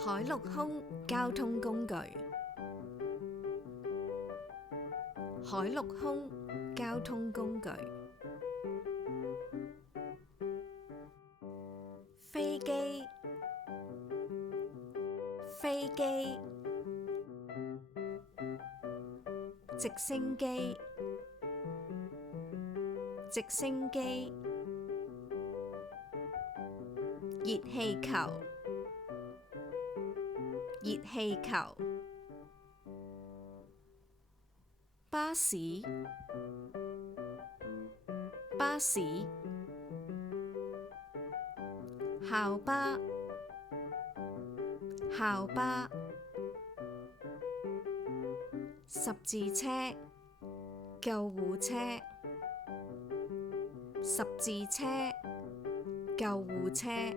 海陸空交通工具。海陸空交通工具。飛機，飛機。直升機，直升機。熱氣球，熱氣球。巴士，巴士。校巴，校巴。十字車，救護車。十字車，救護車。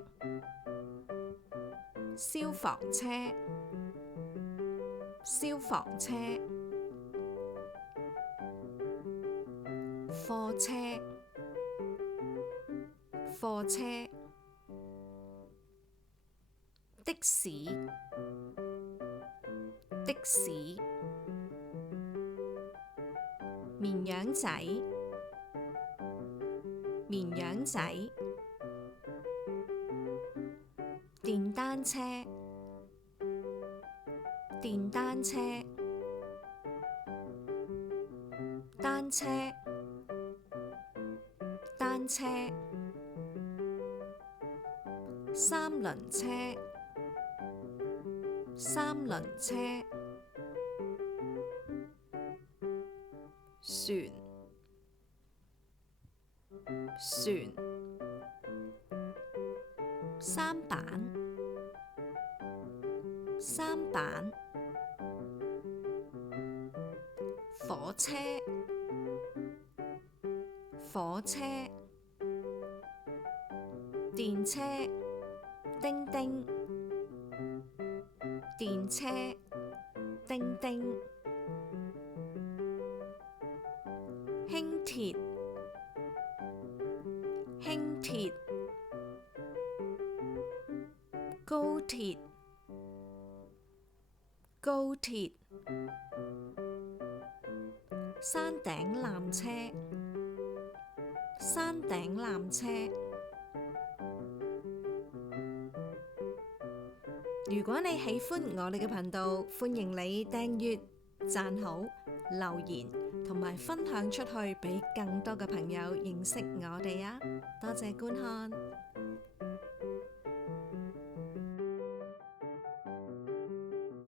消防車，消防車。貨車，貨車。的士，的士。綿羊仔，綿羊仔。電單車，電單車。單車，單車。三輪車，三輪車。船，船。舢板，舢板。火車，火車。電車，叮叮。電車，叮叮。輕鐵，輕鐵。高鐵，高鐵。山頂纜車，山頂纜車。如果你喜歡我哋嘅頻道，歡迎你訂閱、讚好、留言同埋分享出去，俾更多嘅朋友認識我哋啊！多謝觀看。